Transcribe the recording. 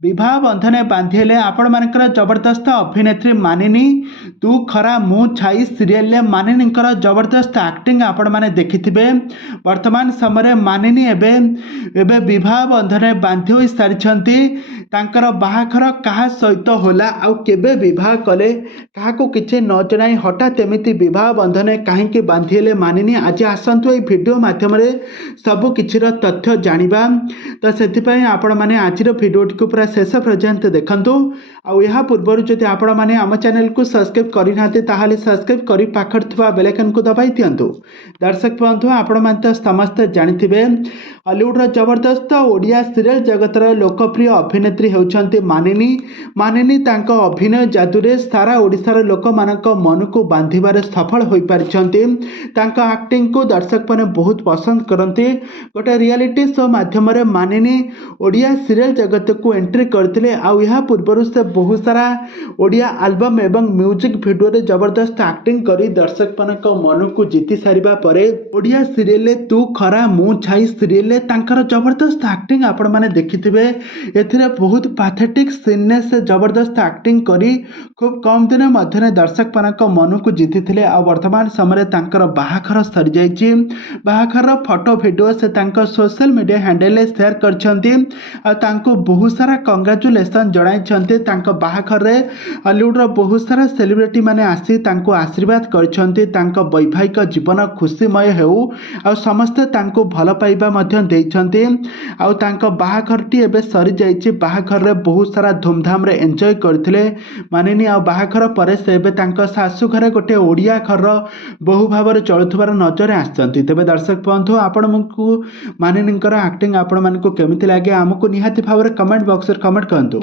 विवाह बंधने बांधिले आपण मानकर जबरदस्त अभिनेत्री मानिनी तू खरा मु छाई सीरियल मानिनीकर जबरदस्त एक्टिंग आपण माने देखिथिबे। वर्तमान समय मानिनी एबे एबे विवाह बंधने बांधि होई सारिछंती। तांकर बाहाघर कहा सहित होला आउ केबे विवाह कले काहाको किछि न जणाई हठात एमिति विवाह बंधने काहेकि बांधिले मानिनी आज आसंतु ए वीडियो माध्यम सबु किछिर तथ्य जानिबा। तो सेथिपई आपण माने आजिर वीडियोटी को पूरा शेष पर्यंत देखंतु। आउ यहाँ पूर्व जदि आपण माने आम चैनल को सब्सक्राइब करि नाते ताहाले सब्सक्राइब करि पाखर थवा बेल आइकन को दबाई दियंतु। दर्शक बंधु आपण माने तो समस्त जानिथिबे हॉलीवुड रो जबरदस्त ओडिया सीरियल जगतर लोकप्रिय अभिनेत्री हेउछंती मानिनी। मानिनी तांको अभिनय जादुरे सारा ओडिसार लोक मानक मन को बांधिबारे सफल होई पारिछंती। तांको एक्टिंग को दर्शक माने बहुत पसंद करंती। गोटे रियलिटी शो माध्यम रे मानिनी ओडिया सीरियल जगत को एंट्री करथिले। आउ यहाँ पूर्व से बहुत सारा ओडिया एल्बम एवं म्यूजिक वीडियो रे जबरदस्त एक्टिंग करी दर्शक मानक मन को जीति सारिबा परे ओडिया सीरियल तू खरा मु छाई सीरियल तांकर जबरदस्त एक्टिंग आपण माने देखिथिबे। एथिरे बहुत पैथेटिक सीन से जबरदस्त एक्टिंग करी खूब कम दिन मध्य दर्शक मानक मन को जीतिथिले। आ वर्तमान समय तांकर बाहाघर सरी जाइछि। बाहाघर फोटो वीडियो से तांकर सोशल मीडिया हैंडल ले शेयर करछंती। आ तांको बहुत सारा कांग्रेचुलेशन जणाइछंती। तांको बाहाघर रे हॉलीवुड रो बहुत सारा सेलिब्रिटी माने आसी तांको आशीर्वाद करछंती। तांको वैवाहिक जीवन खुशीमय हेउ आ समस्त तांको भल पाइबा मध्य देइछंती। आ तांको बाहाघरटी एबे सरी जाइछि। बाहाघर रे बहुत सारा धूमधाम रे एन्जॉय करथिले मानिनी। आ बाहाघर परे से एबे तांको सासु घरे गोटे ओडिया घर बहु भाव चलुथबार नजर आछंती। तेबे दर्शक बंधु आपण मनको मानिनीकर एक्टिंग आपण मानको केमिति लागे आमको निहाती भाव कमेंट बॉक्स रे कमेंट करंतु।